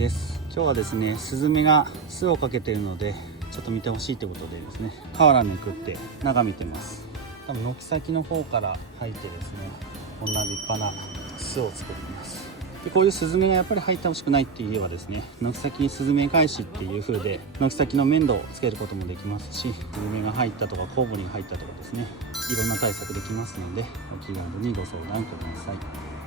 です。今日はですね、スズメが巣をかけているのでちょっと見てほしいということでですね、河原に行って眺めてます。多分軒先の方から入ってですね、こんな立派な巣を作ります。でこういうスズメがやっぱり入ってほしくないって言えばですね、軒先スズメ返しっていう風で軒先の面倒をつけることもできますし、スズメが入ったとかコウモリが入ったとかですね、いろんな対策できますので、お気軽にご相談ください。